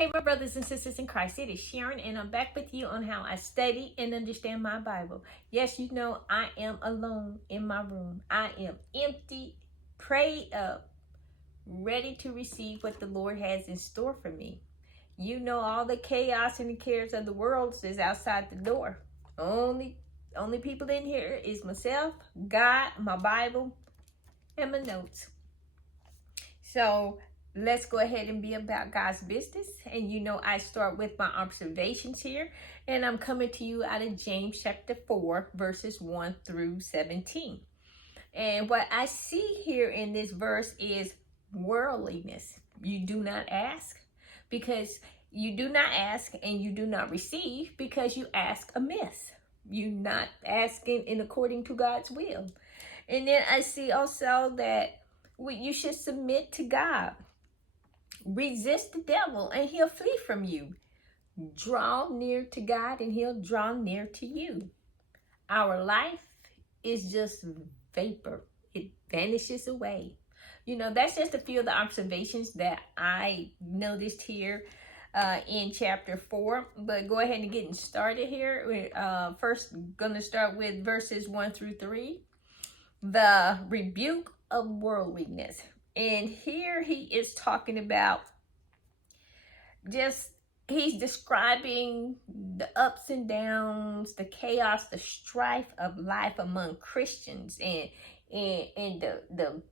Hey, my brothers and sisters in Christ, it is Sharon, and I'm back with you on how I study and understand my Bible. Yes, you know, I am alone in my room. I am empty, prayed up, ready to receive what the Lord has in store for me. You know, all the chaos and the cares of the world is outside the door. Only people in here is myself, God, my Bible, and my notes. So let's go ahead and be about God's business. And you know, I start with my observations here. And I'm coming to you out of James chapter 4, verses 1 through 17. And what I see here in this verse is worldliness. You do not ask because you do not ask, and you do not receive because you ask amiss. You're not asking in according to God's will. And then I see also that you should submit to God. Resist the devil and he'll flee from you. Draw near to God and he'll draw near to you. Our life is just vapor. It vanishes away. You know, that's just a few of the observations that I noticed here in chapter 4. But go ahead and get started here. We're first going to start with verses 1 through 3. The rebuke of worldliness. And here he is talking about he's describing the ups and downs, the chaos, the strife of life among Christians, and the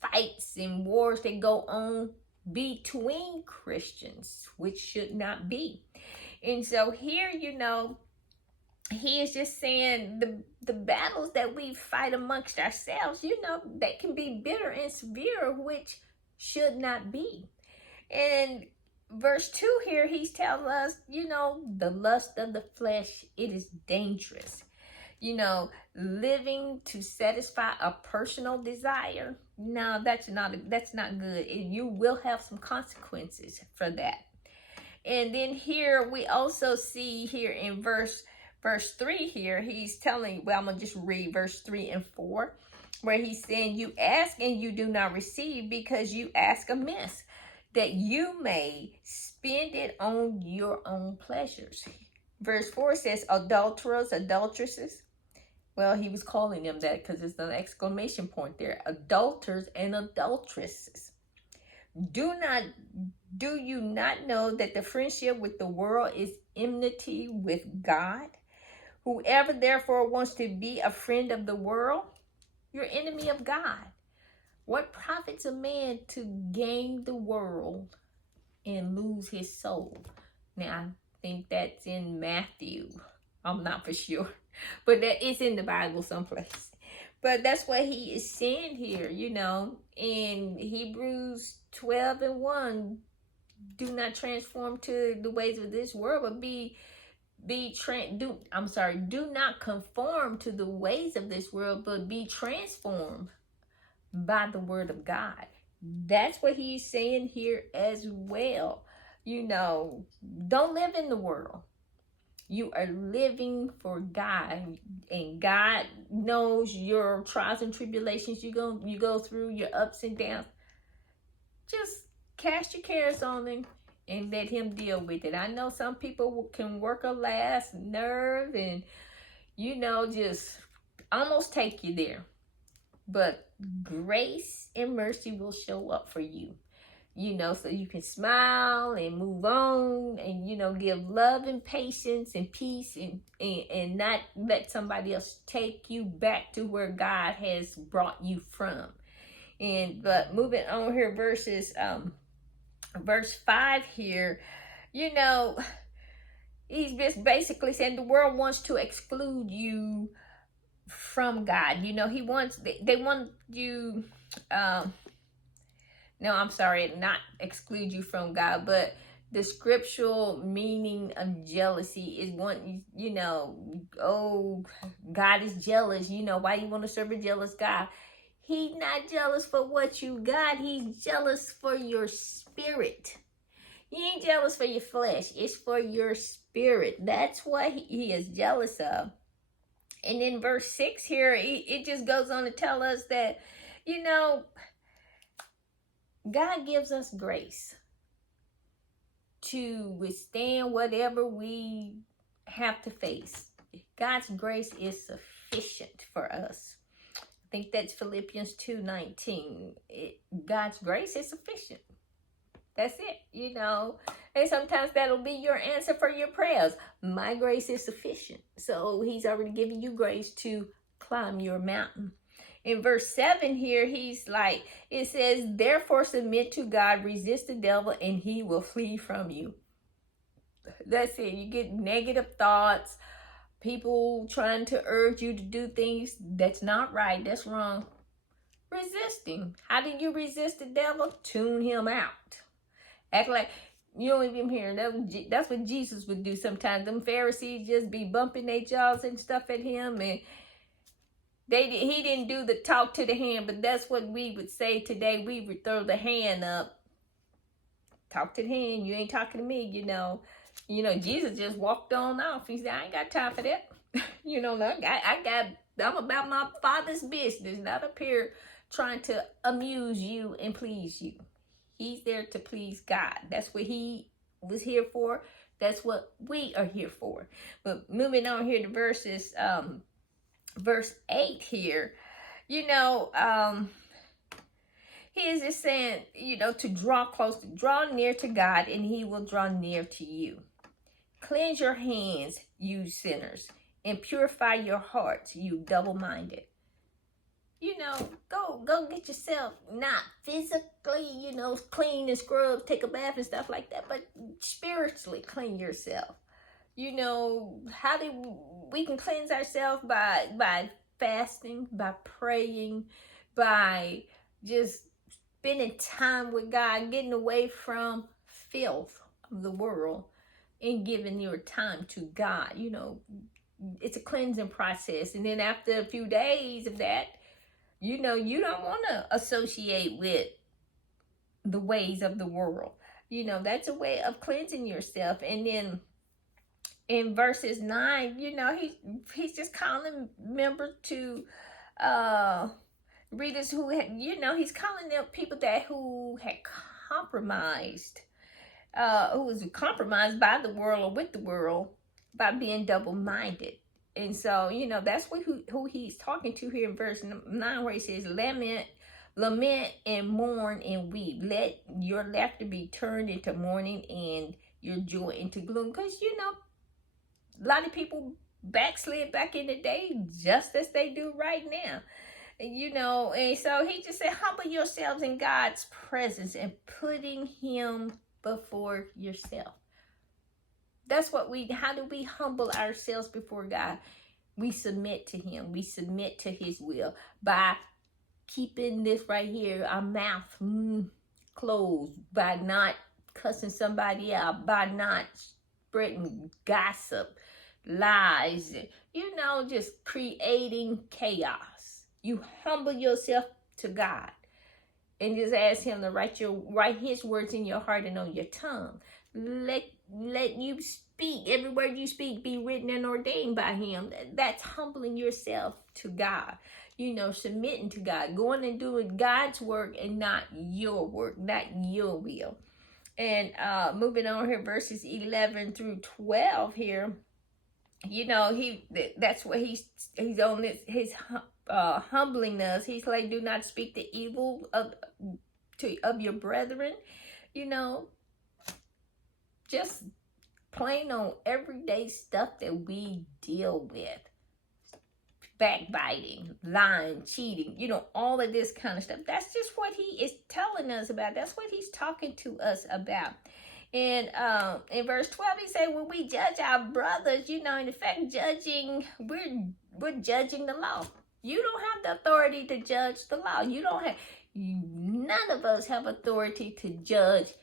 fights and wars that go on between Christians, which should not be. And so here, you know, he is just saying the battles that we fight amongst ourselves, you know, that can be bitter and severe, which should not be. And verse 2 here, he's telling us, you know, the lust of the flesh, it is dangerous. You know, living to satisfy a personal desire, no, that's not good. And you will have some consequences for that. And then here we also see here in verse 3 here, he's telling, well, I'm going to just read verse 3 and 4, where he's saying, you ask and you do not receive because you ask amiss, that you may spend it on your own pleasures. Verse 4 says, adulterers, adulteresses. Well, he was calling them that because it's an exclamation point there. Adulterers and adulteresses. Do you not know that the friendship with the world is enmity with God? Whoever therefore wants to be a friend of the world, you're enemy of God. What profits a man to gain the world and lose his soul? Now, I think that's in Matthew. I'm not for sure, but that is in the Bible someplace. But that's what he is saying here, you know, in Hebrews 12 and 1. Do not transform to the ways of this world, but do not conform to the ways of this world, but be transformed by the word of God. That's what he's saying here as well. You know, don't live in the world. You are living for God, and God knows your trials and tribulations you go through, your ups and downs. Just cast your cares on him and let him deal with it. I know some people can work a last nerve and, you know, just almost take you there. But grace and mercy will show up for you, you know, so you can smile and move on and, you know, give love and patience and peace and not let somebody else take you back to where God has brought you from. But moving on here, verse 5 here, you know, he's just basically saying the world wants to exclude you from God. You know, they want you, not exclude you from God, but the scriptural meaning of jealousy is you know, oh, God is jealous. You know, why you want to serve a jealous God? He's not jealous for what you got. He's jealous for your spirit. He ain't jealous for your flesh. It's for your spirit. That's what he is jealous of. And in verse 6 here, it just goes on to tell us that, you know, God gives us grace to withstand whatever we have to face. God's grace is sufficient for us. I think that's Philippians 2:19. God's grace is sufficient. That's it, And sometimes that'll be your answer for your prayers. My grace is sufficient. So he's already given you grace to climb your mountain. In verse 7 here, he's like, it says, therefore submit to God, resist the devil, and he will flee from you. That's it. You get negative thoughts, people trying to urge you to do things that's not right, that's wrong. Resist him. How do you resist the devil? Tune him out. Act like you don't even hear. That's what Jesus would do sometimes. Them Pharisees just be bumping their jaws and stuff at him, and he didn't do the talk to the hand, but that's what we would say today. We would throw the hand up. Talk to the hand. You ain't talking to me, Jesus just walked on off. He said, I ain't got time for that. I'm about my Father's business, not up here trying to amuse you and please you. He's there to please God. That's what he was here for. That's what we are here for. But moving on here to verse 8 here, he is just saying, to draw close, to draw near to God, and he will draw near to you. Cleanse your hands, you sinners, and purify your hearts, you double-minded. Go get yourself, not physically, clean and scrub, take a bath and stuff like that, but spiritually clean yourself. How we can cleanse ourselves by fasting, by praying, by just spending time with God, getting away from filth of the world and giving your time to God. It's a cleansing process. And then after a few days of that, you don't want to associate with the ways of the world. That's a way of cleansing yourself. And then in verses 9, he's just calling members to readers who had, he's calling them people who had compromised, who was compromised by the world or with the world by being double-minded. And so, that's who he's talking to here in verse 9, where he says, lament and mourn and weep. Let your laughter be turned into mourning and your joy into gloom. Because, a lot of people backslid back in the day just as they do right now. And so he just said, humble yourselves in God's presence and putting him before yourself. That's how do we humble ourselves before God? We submit to him. We submit to his will by keeping this right here, our mouth closed, by not cussing somebody out, by not spreading gossip, lies, just creating chaos. You humble yourself to God and just ask him to write his words in your heart and on your tongue. Let you speak. Every word you speak be written and ordained by him. That's humbling yourself to God. Submitting to God, going and doing God's work and not your work, not your will. And moving on here, verses 11 through 12 here, that's what he's on this, his humbling us. He's like, do not speak the evil of your brethren, just plain on everyday stuff that we deal with. Backbiting, lying, cheating, all of this kind of stuff. That's just what he is telling us about. That's what he's talking to us about. And in verse 12, he said, when we judge our brothers, in effect, we're judging the law. You don't have the authority to judge the law. None of us have authority to judge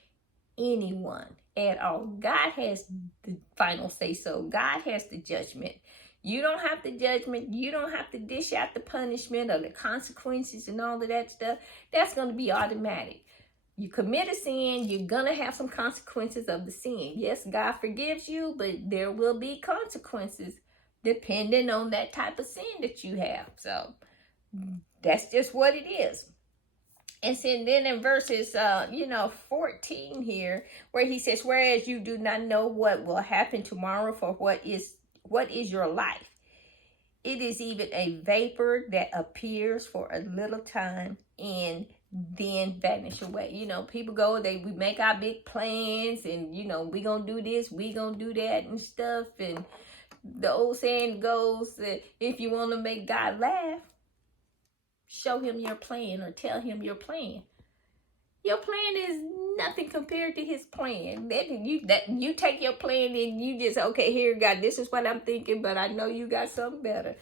anyone at all. God has the final say so. God has the judgment. You don't have the judgment. You don't have to dish out the punishment or the consequences and all of that stuff. That's going to be automatic. You commit a sin, you're going to have some consequences of the sin. Yes, God forgives you, but there will be consequences depending on that type of sin that you have. So that's just what it is. And then in verses 14 here, where he says, whereas you do not know what will happen tomorrow, for what is your life? It is even a vapor that appears for a little time and then vanish away. People go, we make our big plans, and we gonna do this, we gonna do that and stuff. And the old saying goes that if you want to make God laugh, show him your plan or tell him your plan. Your plan is nothing compared to his plan. You take your plan and you just, okay, here, God, this is what I'm thinking, but I know you got something better.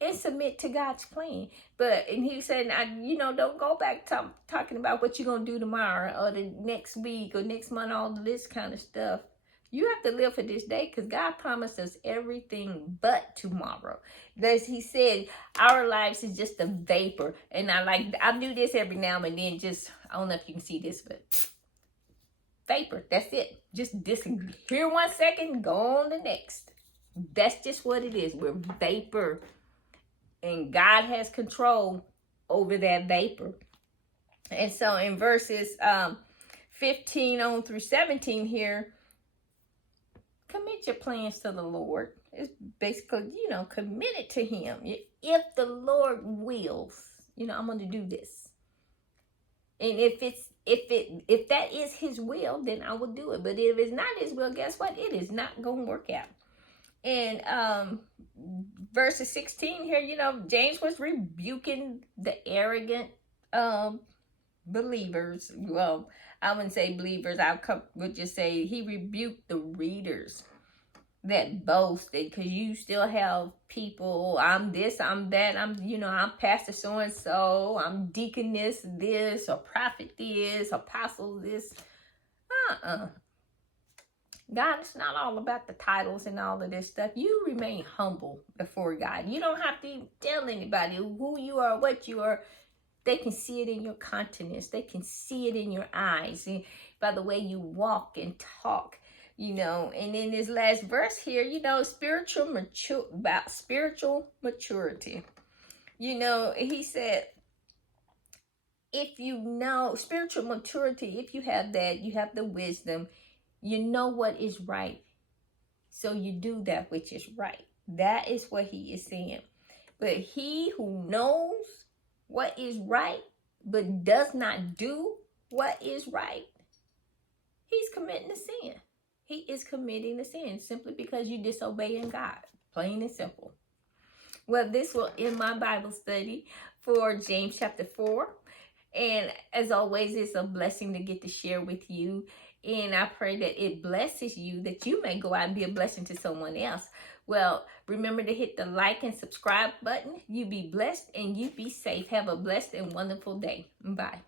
And submit to God's plan. And he said, don't go back talking about what you're going to do tomorrow or the next week or next month, all of this kind of stuff. You have to live for this day, because God promised us everything but tomorrow. As he said, our lives is just a vapor. And I do this every now and then, I don't know if you can see this, but vapor, that's it. Just here 1 second, go on the next. That's just what it is. We're vapor. And God has control over that vapor. And so in verses 15 on through 17 here, commit your plans to the Lord. It's basically, commit it to him. If the Lord wills, I'm going to do this. And if that is his will, then I will do it. But if it's not his will, guess what? It is not going to work out. And verses 16 here, James was rebuking the arrogant believers. Well, I wouldn't say believers. Would just say he rebuked the readers that boasted, because you still have people, I'm this, I'm that, I'm pastor so-and-so, I'm deaconess this, or prophet this, apostle this. God, it's not all about the titles and all of this stuff. You remain humble before God. You don't have to tell anybody who you are, what you are. They can see it in your countenance. They can see it in your eyes, and by the way you walk and talk, And in this last verse here, about spiritual maturity. He said, if you know spiritual maturity, if you have that, you have the wisdom, you know what is right, so you do that which is right. That is what he is saying. But he who knows what is right, but does not do what is right, he's committing a sin. He is committing a sin simply because you disobeying God. Plain and simple. Well, this will end my Bible study for James chapter 4. And as always, it's a blessing to get to share with you. And I pray that it blesses you, that you may go out and be a blessing to someone else. Well, remember to hit the like and subscribe button. You be blessed and you be safe. Have a blessed and wonderful day. Bye.